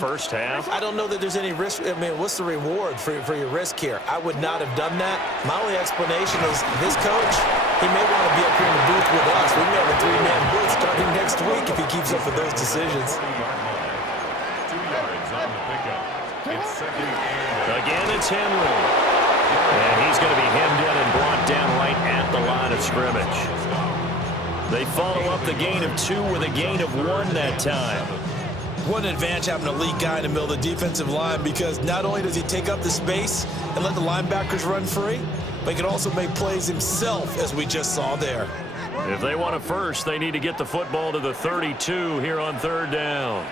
first half? I don't know that there's any risk. I mean, what's the reward for your risk here? I would not have done that. My only explanation is this coach, he may want to be up here in the booth with us. We may have a three-man booth starting next week if he keeps up with those decisions. 2 yards on the pickup. It's second and Again, it's Henry. And he's going to be hemmed in and brought down right at the line of scrimmage. They follow up the gain of 2 with a gain of 1 that time. What an advantage having an elite guy in the middle of the defensive line, because not only does he take up the space and let the linebackers run free, but he can also make plays himself, as we just saw there. If they want a first, they need to get the football to the 32 here on third down.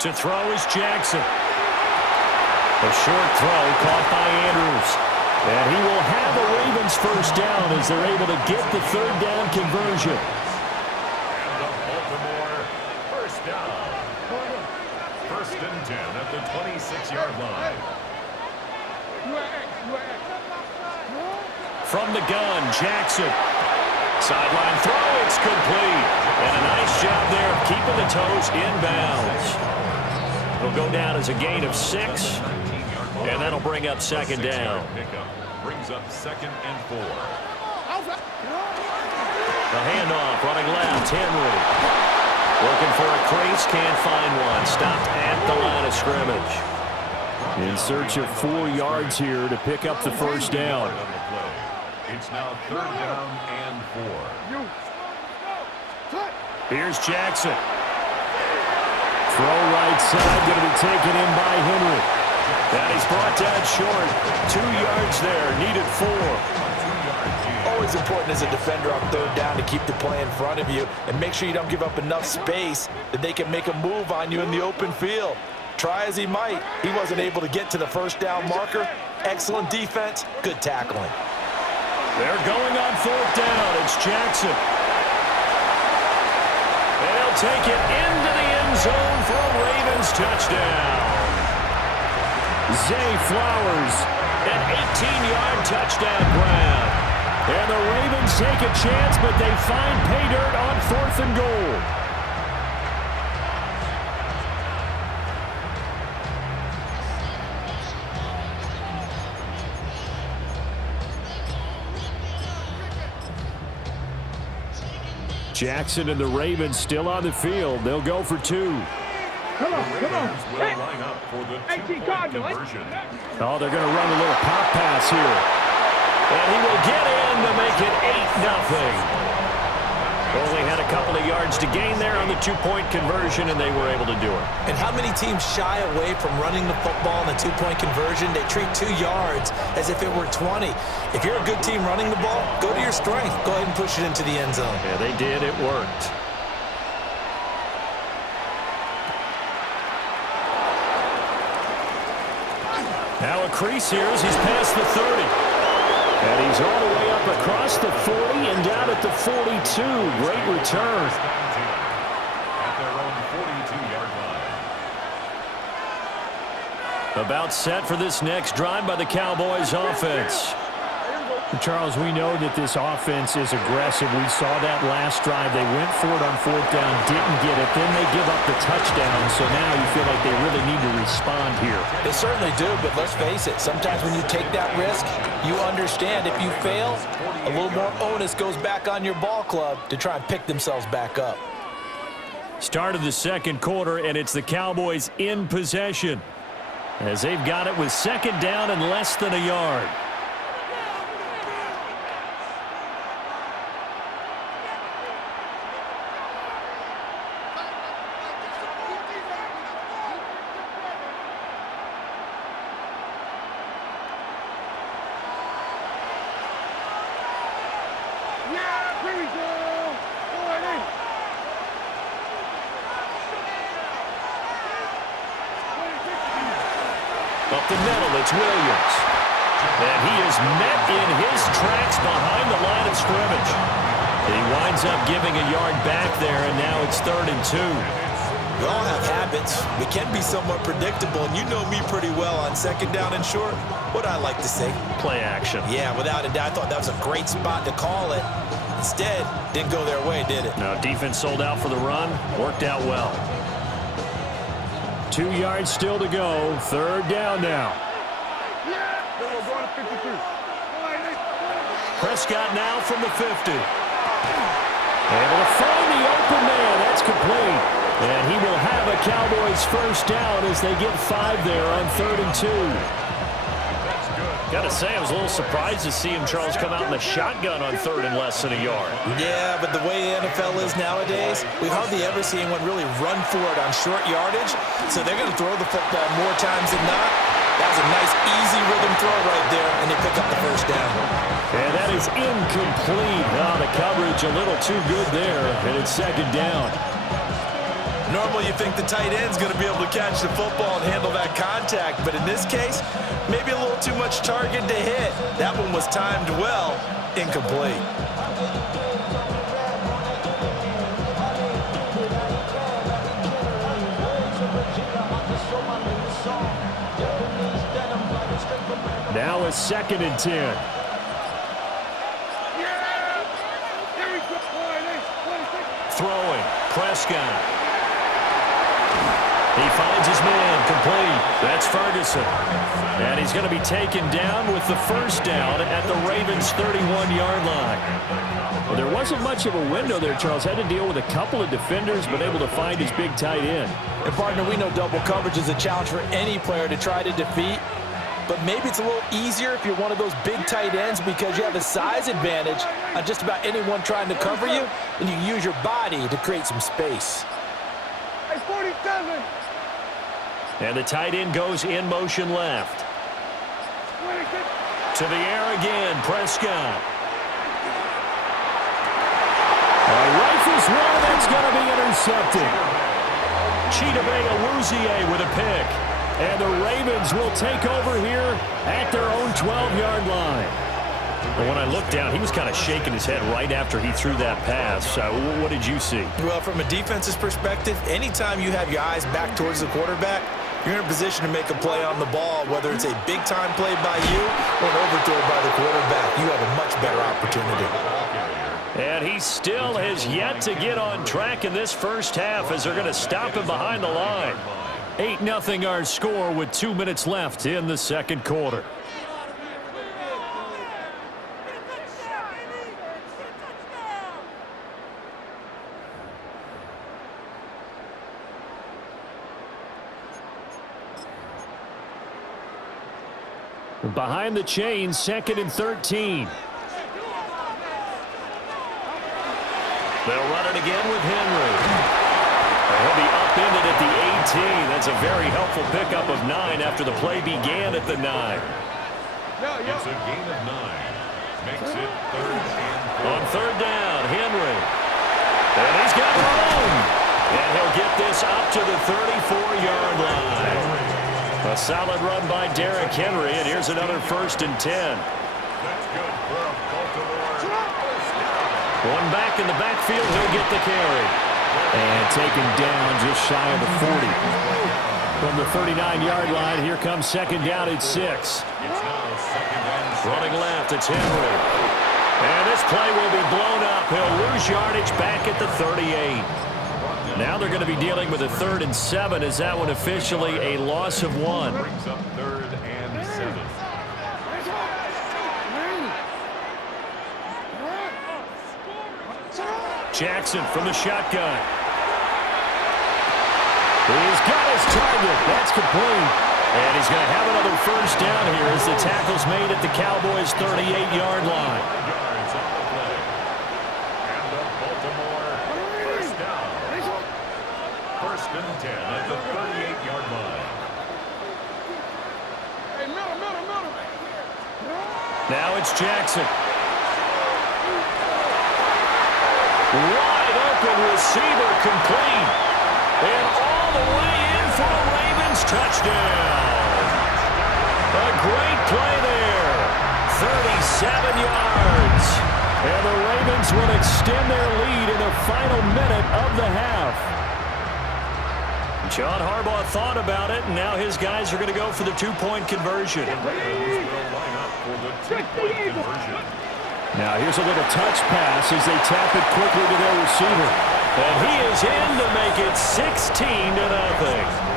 To throw is Jackson. A short throw caught by Andrews. And he will have a Ravens first down as they're able to get the third down conversion. And the Baltimore first down. First and 10 at the 26-yard line. From the gun, Jackson. Sideline throw, it's complete. And a nice job there of keeping the toes inbounds. It'll go down as a gain of 6. And that'll bring up second down. Pickup brings up second and 4. The handoff running left, Henry. Looking for a crease, can't find one. Stopped at the line of scrimmage. In search of 4 yards here to pick up the first down. It's now third down and 4. Here's Jackson. Throw right side, going to be taken in by Henry. And he's brought down short. 2 yards there, needed 4. Always important as a defender on third down to keep the play in front of you and make sure you don't give up enough space that they can make a move on you in the open field. Try as he might, he wasn't able to get to the first down marker. Excellent defense, good tackling. They're going on fourth down. It's Jackson. And he'll take it into the end zone for a Ravens touchdown. Zay Flowers, an 18-yard touchdown grab. And the Ravens take a chance, but they find pay dirt on 4th and goal. Jackson and the Ravens still on the field. They'll go for 2. Come on. Will line up for the 2-point conversion. Oh, they're going to run a little pop pass here. And he will get in to make it 8-0. Only had a couple of yards to gain there on the 2-point conversion, and they were able to do it. And how many teams shy away from running the football in the 2-point conversion? They treat 2 yards as if it were 20. If you're a good team running the ball, go to your strength. Go ahead and push it into the end zone. Yeah, they did. It worked. Now a crease here as he's past the 30. And he's all the way up across the 40 and down at the 42. Great return. At their own 42-yard line. About set for this next drive by the Cowboys offense. Charles, we know that this offense is aggressive. We saw that last drive. They went for it on fourth down, didn't get it. Then they give up the touchdown. So now you feel like they really need to respond here. They certainly do, but let's face it. Sometimes when you take that risk, you understand if you fail, a little more onus goes back on your ball club to try and pick themselves back up. Start of the second quarter, and it's the Cowboys in possession as they've got it with second down and less than a yard. Up the middle, it's Williams. And he is met in his tracks behind the line of scrimmage. He winds up giving a yard back there, and now it's 3rd and 2. We all have habits. We can be somewhat predictable, and you know me pretty well on second down and short. What I like to say? Play action. Yeah, without a doubt. I thought that was a great spot to call it. Instead, didn't go their way, did it? Now, defense sold out for the run. Worked out well. 2 yards still to go. Third down now. Prescott now from the 50. Able to find the open man. That's complete. And he will have a Cowboys first down as they get 5 there on 3rd and 2. Got to say, I was a little surprised to see him, Charles, come out in the shotgun on 3rd and less than a yard. Yeah, but the way the NFL is nowadays, we hardly ever see anyone really run for it on short yardage. So they're going to throw the football more times than not. That was a nice, easy rhythm throw right there, and they pick up the first down. And that is incomplete. Oh, the coverage a little too good there, and it's 2nd down. Normally you think the tight end's going to be able to catch the football and handle that contact, but in this case, maybe a little too much target to hit. That one was timed well, incomplete. Now it's 2nd and 10. Throwing, Prescott. He finds his man, complete. That's Ferguson. And he's going to be taken down with the first down at the Ravens' 31-yard line. Well, there wasn't much of a window there, Charles. Had to deal with a couple of defenders, but able to find his big tight end. And, partner, we know double coverage is a challenge for any player to try to defeat. But maybe it's a little easier if you're one of those big tight ends because you have a size advantage on just about anyone trying to cover you, and you can use your body to create some space. Hey, 47. And the tight end goes in motion left. To the air again, Prescott. Rifles one, that's going to be intercepted. Chidobe Awuzie with a pick. And the Ravens will take over here at their own 12-yard line. But when I looked down, he was kind of shaking his head right after he threw that pass. What did you see? Well, from a defense's perspective, anytime you have your eyes back towards the quarterback, you're in a position to make a play on the ball, whether it's a big-time play by you or an overthrow by the quarterback. You have a much better opportunity. And he still has yet to get on track in this first half as they're going to stop him behind the line. 8-0 our score with 2 minutes left in the second quarter. Behind the chains, 2nd and 13. They'll run it again with Henry. He'll be upended at the 18. That's a very helpful pickup of 9 after the play began at the 9. It's a gain of 9. Makes it 3rd and 4. On 3rd down, Henry. And he's got room. And he'll get this up to the 34-yard line. A solid run by Derrick Henry, and here's another 1st and 10. That's good for a Baltimore first down. One back in the backfield, he'll get the carry. And taken down just shy of the 40. From the 39-yard line, here comes 2nd down at 6. It's now 2nd and 6. Running left, it's Henry. And this play will be blown up. He'll lose yardage back at the 38. Now they're going to be dealing with a 3rd and 7. Is that one officially a loss of 1? Brings up 3rd and 7. Jackson from the shotgun. He's got his target. That's complete. And he's going to have another first down here as the tackle's made at the Cowboys' 38-yard line. Yards on the play. And the Baltimore first down. 1st and 10 at the 38-yard line. Hey, middle. Now it's Jackson. Wide open receiver, complete. And all the way in for a Ravens touchdown. A great play there. 37 yards. And the Ravens will extend their lead in the final minute of the half. John Harbaugh thought about it, and now his guys are going to go for the 2-point conversion. The Ravens will line up for the 2-point conversion. Now here's a little touch pass as they tap it quickly to their receiver. And he is in to make it 16-0.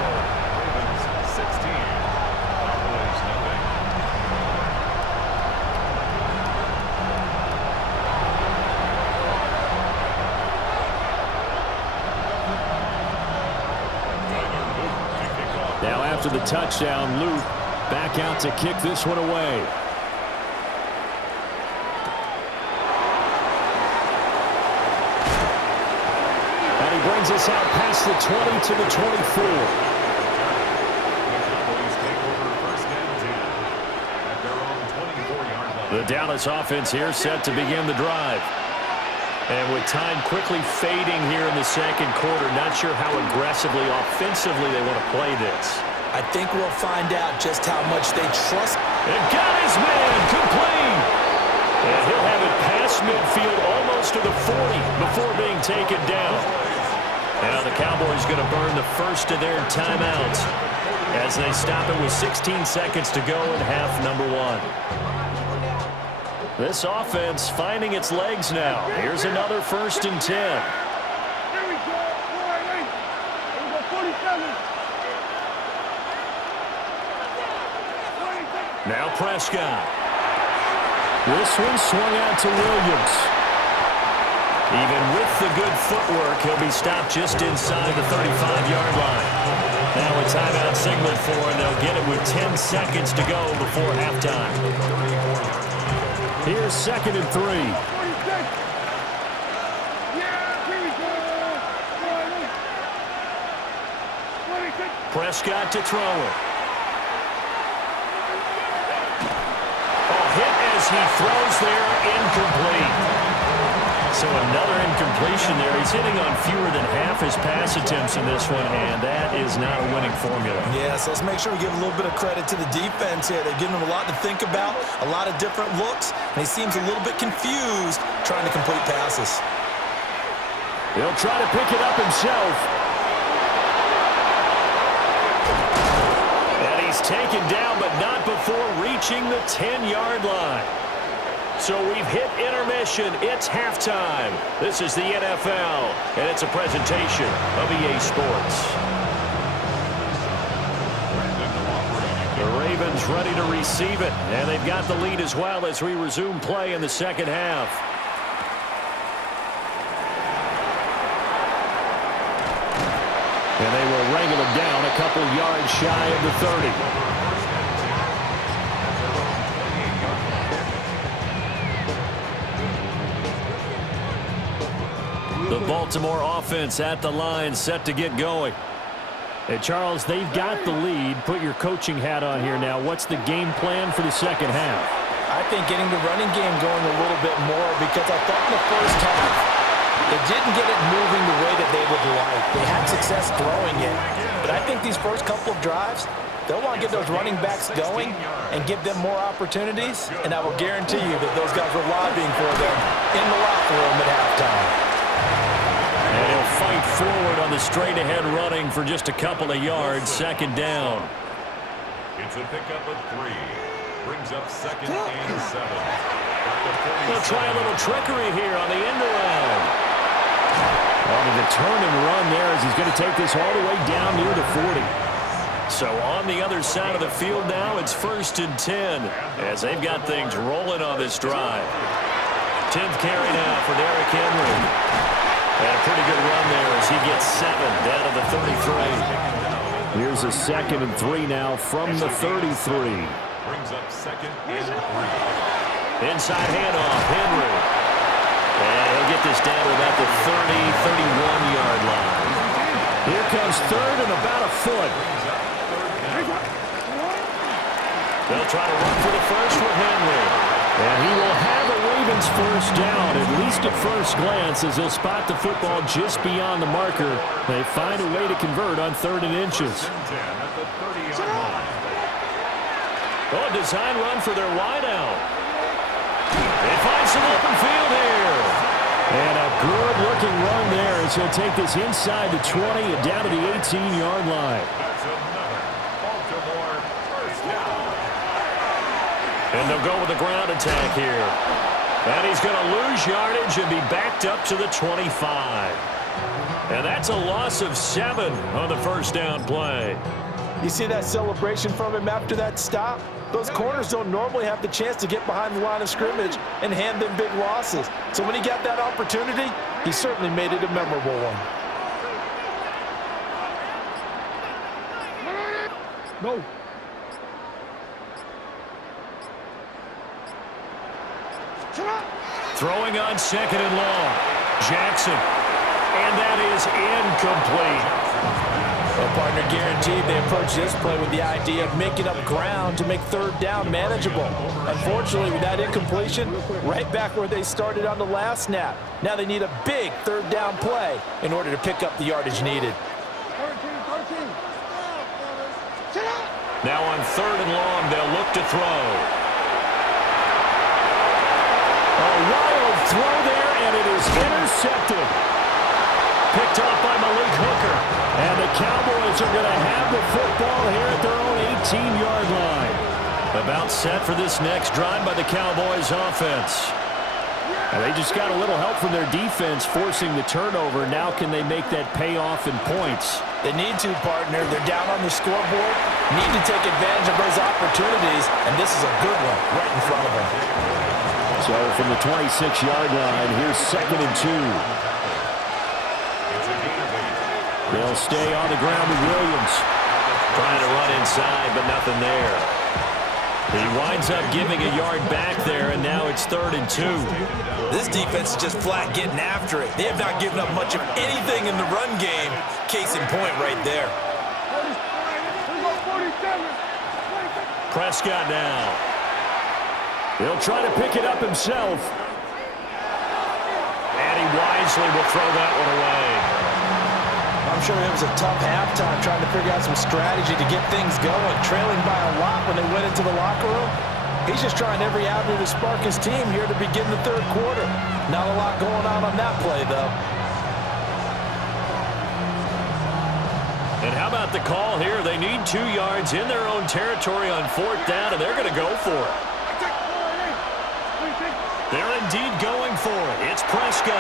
Now after the touchdown, Luke back out to kick this one away. And he brings us out past the 20 to the 24. The Dallas offense here set to begin the drive. And with time quickly fading here in the second quarter, not sure how aggressively, offensively they want to play this. I think we'll find out just how much they trust. And got his man complete. And he'll have it past midfield almost to the 40 before being taken down. Now the Cowboys going to burn the first of their timeouts as they stop it with 16 seconds to go in half number 1. This offense finding its legs now. Here's another 1st and 10. Here we go. All right, we go 47. Now Prescott. This one swung out to Williams. Even with the good footwork, he'll be stopped just inside the 35-yard line. Now a timeout signal for, and they'll get it with 10 seconds to go before halftime. Here's 2nd and 3. 46. Yeah, here we go. All right, 26. Prescott to throw it. Hit as he throws there, incomplete. So another incompletion there. He's hitting on fewer than half his pass attempts in this one, and that is not a winning formula. Yes, let's make sure we give a little bit of credit to the defense here. They're giving him a lot to think about, a lot of different looks, and he seems a little bit confused trying to complete passes. He'll try to pick it up himself. And he's taken down, but not before reaching the 10-yard line. So we've hit intermission. It's halftime. This is the NFL, and it's a presentation of EA Sports. The Ravens ready to receive it, and they've got the lead as well as we resume play in the second half. And they will wrangle him down a couple yards shy of the 30. The Baltimore offense at the line, set to get going. Hey, Charles, they've got the lead. Put your coaching hat on here now. What's the game plan for the second half? I think getting the running game going a little bit more, because I thought in the first half they didn't get it moving the way that they would like. They had success throwing it, but I think these first couple of drives, they'll want to get those running backs going and give them more opportunities, and I will guarantee you that those guys were lobbying for them in the locker room at halftime. And he'll fight forward on the straight-ahead running for just a couple of yards. Second down. It's a pickup of 3. Brings up 2nd and 7. They'll try a little trickery here on the end around. On the turn and run there as he's going to take this all the way down near the 40. So on the other side of the field now, it's 1st and 10 as they've got things rolling on this drive. 10th carry now for Derrick Henry. And a pretty good run there as he gets 7 down to the 33. Here's a 2nd and 3 now from the 33. Brings up 2nd and 3. Inside handoff, Henry. And he'll get this down to about the 31-yard line. Here comes 3rd and about a foot. They'll try to run for the first with Henry. And he will have a Ravens first down, at least at first glance, as he'll spot the football just beyond the marker. They find a way to convert on 3rd and inches. Oh, design run for their wideout. They find some open field here. And a good-looking run there as he'll take this inside the 20 and down to the 18-yard line. And they'll go with the ground attack here. And he's going to lose yardage and be backed up to the 25. And that's a loss of 7 on the first down play. You see that celebration from him after that stop? Those corners don't normally have the chance to get behind the line of scrimmage and hand them big losses. So when he got that opportunity, he certainly made it a memorable one. Go. Throwing on 2nd and long. Jackson. And that is incomplete. Well, partner, guaranteed they approach this play with the idea of making up ground to make 3rd down manageable. Unfortunately, with that incompletion, right back where they started on the last snap. Now they need a big 3rd down play in order to pick up the yardage needed. 13. Now on 3rd and long, they'll look to throw. A wild throw there, and it is intercepted. Picked off by Malik Hooker. And the Cowboys are going to have the football here at their own 18-yard line. About set for this next drive by the Cowboys offense. And they just got a little help from their defense forcing the turnover. Now can they make that pay off in points? They need to, partner. They're down on the scoreboard. Need to take advantage of those opportunities, and this is a good one right in front of them. So from the 26-yard line, here's 2nd and 2. They'll stay on the ground with Williams. Trying to run inside, but nothing there. He winds up giving a yard back there, and now it's 3rd and 2. This defense is just flat getting after it. They have not given up much of anything in the run game. Case in point right there. Prescott now. He'll try to pick it up himself. And he wisely will throw that one away. I'm sure it was a tough halftime trying to figure out some strategy to get things going, trailing by a lot when they went into the locker room. He's just trying every avenue to spark his team here to begin the 3rd quarter. Not a lot going on that play, though. And how about the call here? They need 2 yards in their own territory on 4th down, and they're going to go for it. They're indeed going for it. It's Prescott.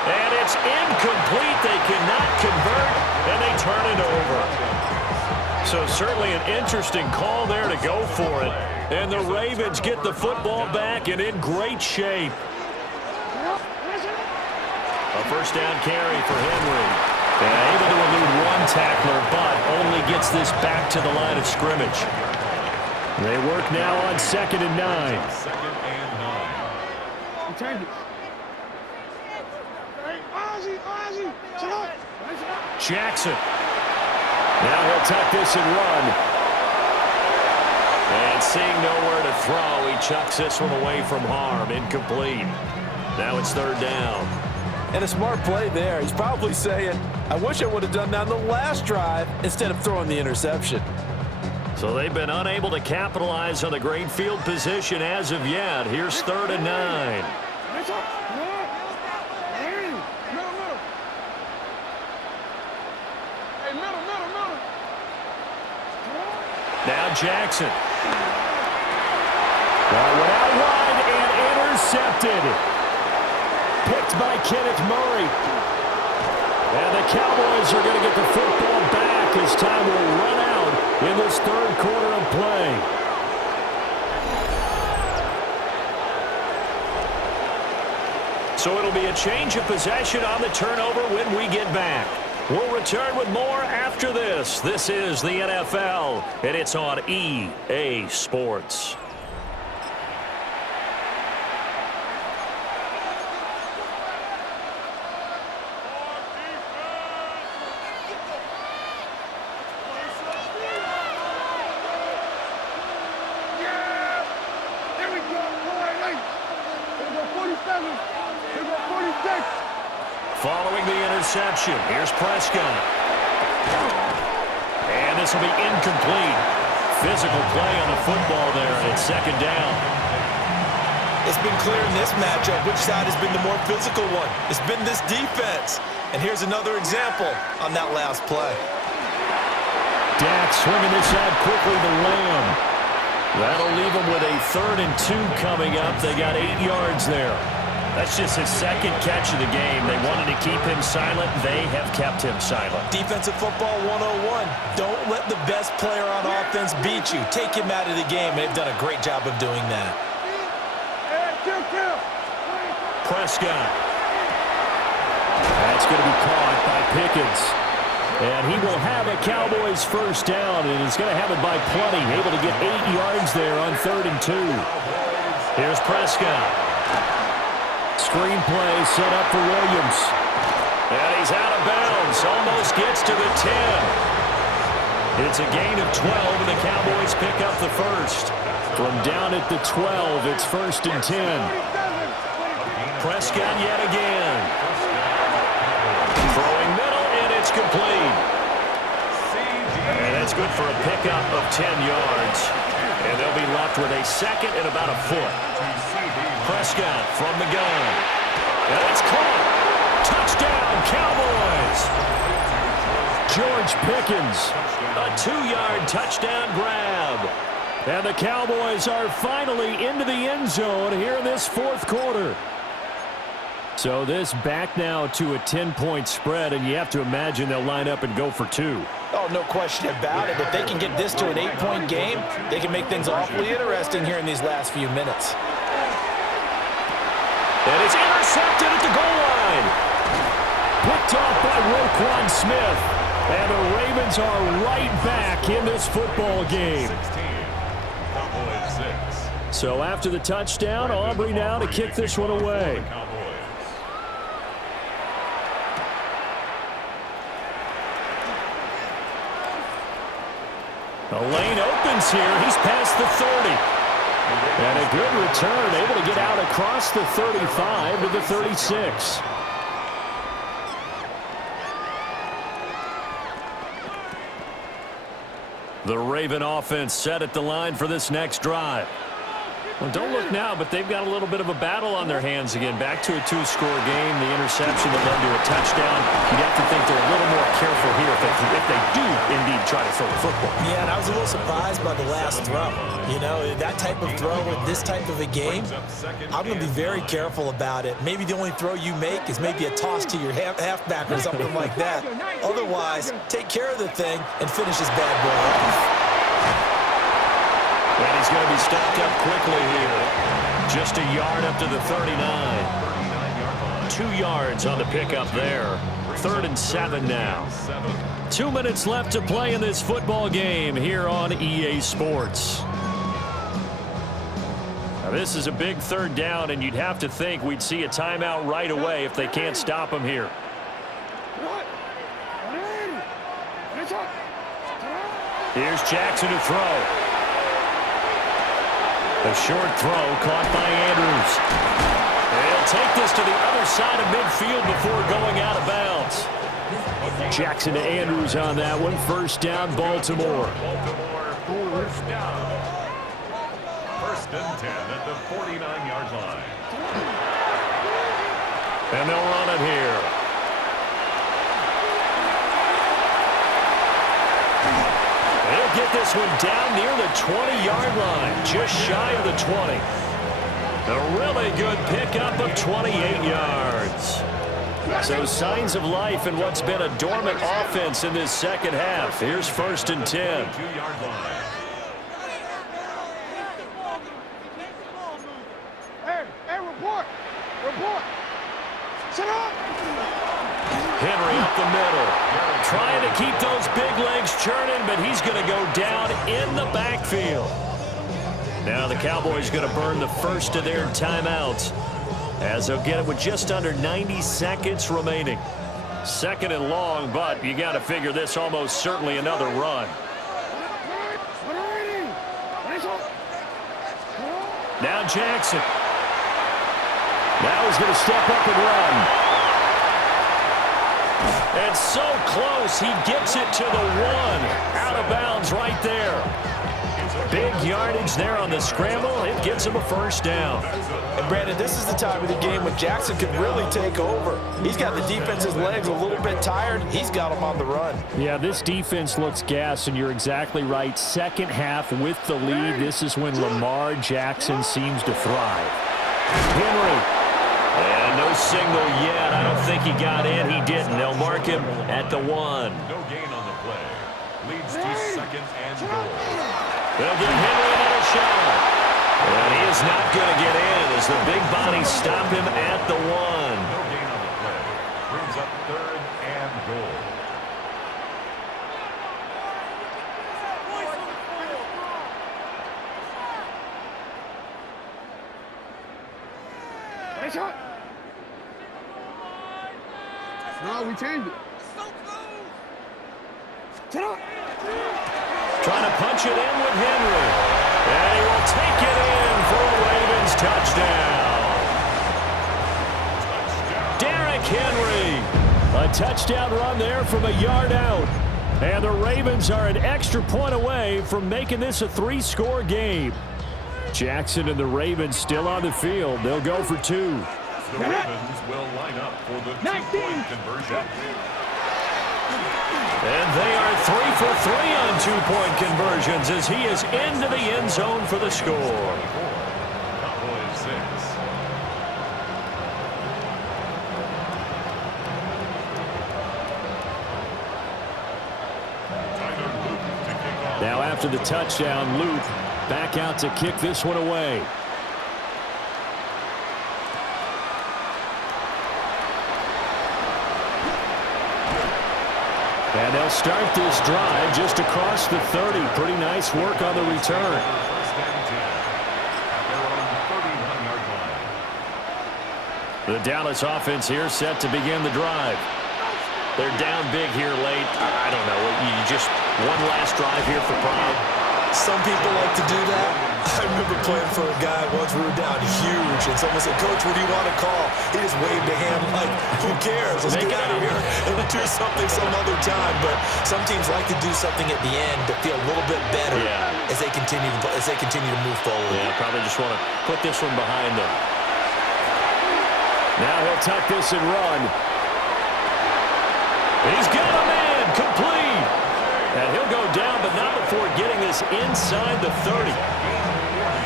And it's incomplete. They cannot convert, and they turn it over. So certainly an interesting call there to go for it. And the Ravens get the football back and in great shape. A 1st down carry for Henry. And able to elude one tackler, but only gets this back to the line of scrimmage. They work now on 2nd and 9. 2nd and 9. Jackson. Now he'll tuck this and run. And seeing nowhere to throw, he chucks this one away from harm. Incomplete. Now it's 3rd down. And a smart play there. He's probably saying, I wish I would have done that on the last drive instead of throwing the interception. So they've been unable to capitalize on the great field position as of yet. Here's 3rd and 9. Now Jackson. That went out wide and intercepted. Picked by Kenneth Murray. And the Cowboys are going to get the football back as time will run out in this 3rd quarter of play. So it'll be a change of possession on the turnover when we get back. We'll return with more after this. This is the NFL, and it's on EA Sports. Here we go. 47. Here we go. 46. Following the interception, here's Prescott. And this will be incomplete. Physical play on the football there, and it's 2nd down. It's been clear in this matchup which side has been the more physical one. It's been this defense. And here's another example on that last play. Dak swinging this out quickly to Lamb. That'll leave them with a 3rd and 2 coming up. They got 8 yards there. That's just his second catch of the game. They wanted to keep him silent. They have kept him silent. Defensive football 101. Don't let the best player on offense beat you. Take him out of the game. They've done a great job of doing that. Prescott. That's going to be caught by Pickens. And he will have a Cowboys first down, and he's going to have it by plenty. Able to get 8 yards there on 3rd and 2. Here's Prescott. Screen play set up for Williams. And he's out of bounds. Almost gets to the 10. It's a gain of 12, and the Cowboys pick up the first. From down at the 12, it's 1st and 10. Prescott yet again. Throwing middle, and it's complete. And that's good for a pickup of 10 yards. And they'll be left with a 2nd and about a foot. Prescott from the gun. And it's caught. Touchdown, Cowboys. George Pickens, a 2-yard touchdown grab. And the Cowboys are finally into the end zone here in this 4th quarter. So this back now to a 10-point spread, and you have to imagine they'll line up and go for 2. Oh, no question about it. If they can get this to an 8-point game, they can make things awfully interesting here in these last few minutes. And it's intercepted at the goal line. Picked off by Roquan Smith. And the Ravens are right back in this football game. So after the touchdown, Aubrey now to kick this one away. The lane opens here. He's past the 30. And a good return, able to get out across the 35 to the 36. The Raven offense set at the line for this next drive. Well, don't look now, but they've got a little bit of a battle on their hands again. Back to a 2-score game. The interception that led to a touchdown. You'd have to think they're a little more careful here if they do indeed try to throw the football. Yeah, and I was a little surprised by the last throw. You know, that type of throw with this type of a game, I'm going to be very careful about it. Maybe the only throw you make is maybe a toss to your halfback or something like that. Otherwise, take care of the thing and finish this bad boy off. And he's going to be stopped up quickly here. Just a yard up to the 39. 2 yards on the pickup there. 3rd and 7 now. 2 minutes left to play in this football game here on EA Sports. Now this is a big 3rd down, and you'd have to think we'd see a timeout right away if they can't stop him here. Here's Jackson to throw. A short throw caught by Andrews. And he'll take this to the other side of midfield before going out of bounds. Jackson to Andrews on that one. 1st down, Baltimore. First down. 1st and 10 at the 49-yard line. And they'll run it here. They'll get this one down near the 20-yard line, just shy of the 20. A really good pickup of 28 yards. So signs of life in what's been a dormant offense in this 2nd half. Here's 1st and 10. 2-yard line. Hey, report! Sit up! Henry up the middle. Trying to keep those big legs churning, but he's going to go down in the backfield. Now the Cowboys going to burn the first of their timeouts, as they'll get it with just under 90 seconds remaining. 2nd and long, but you got to figure this almost certainly another run. Now Jackson. Now he's going to step up and run. And so close, he gets it to the 1. Out of bounds right there. Big yardage there on the scramble. It gives him a first down. And Brandon, this is the time of the game when Jackson can really take over. He's got the defense's legs a little bit tired. He's got them on the run. Yeah, this defense looks gassed, and you're exactly right. Second half with the lead, this is when Lamar Jackson seems to thrive. Henry. And no signal yet. I don't think he got in. He didn't. They'll mark him at the 1. No gain on the play. Leads to 2nd and goal. They'll give Henry another shot. And he is not going to get in as the big bodies stop him at the 1. No gain on the play. Brings up 3rd and goal. Nice shot. No, we changed it. Sit up. Trying to punch it in with Henry. And he will take it in for a Ravens touchdown. Derrick Henry. A touchdown run there from a yard out. And the Ravens are an extra point away from making this a 3-score game. Jackson and the Ravens still on the field. They'll go for 2. The Ravens will line up for the 2-point conversion. And they are 3 for 3 on 2-point conversions as he is into the end zone for the score. Cowboys 6. Tyler Luke to kick off. Now after the touchdown, Luke back out to kick this one away. And they'll start this drive just across the 30. Pretty nice work on the return. 1st and 10. At their own 31-yard line. The Dallas offense here set to begin the drive. They're down big here late. I don't know. You just one last drive here for Pride. Some people like to do that. I remember playing for a guy once. We were down huge, and someone said, "Coach, what do you want to call?" He just waved a hand like, "Who cares? Let's get out of here and do something some other time." But some teams like to do something at the end to feel a little bit better as they continue to move forward. Yeah, probably just want to put this one behind them. Now he'll tuck this and run. He's got a man complete. And he'll go down, but not before getting this inside the 30.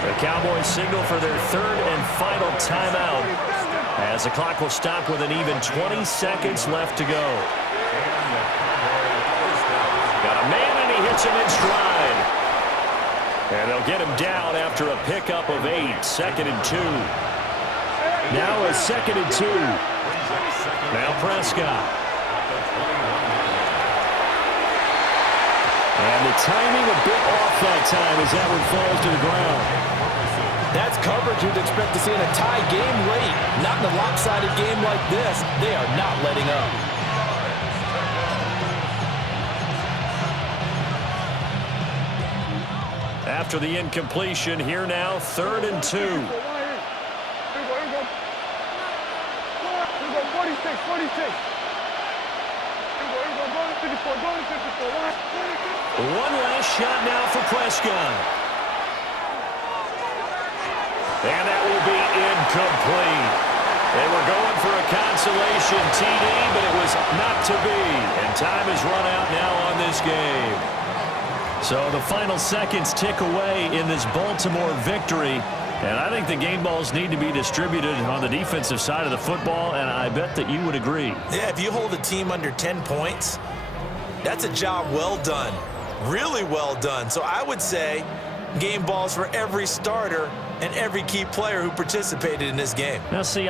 The Cowboys signal for their 3rd and final timeout as the clock will stop with an even 20 seconds left to go. Got a man, and he hits him in stride. And they'll get him down after a pickup of 8. 2nd and 2. Now a 2nd and 2. Now Prescott. And the timing a bit off that time as that one falls to the ground. That's coverage you'd expect to see in a tie game late. Not in a lopsided game like this. They are not letting up. After the incompletion, here now, 3rd and 2. Here we go. 46, 46. Here we go. Going to 54, going to 54. One last shot now for Prescott. And that will be incomplete. They were going for a consolation TD, but it was not to be. And time is run out now on this game. So the final seconds tick away in this Baltimore victory. And I think the game balls need to be distributed on the defensive side of the football, and I bet that you would agree. Yeah, if you hold a team under 10 points, that's a job well done. Really well done. So I would say game balls for every starter and every key player who participated in this game. Now, see,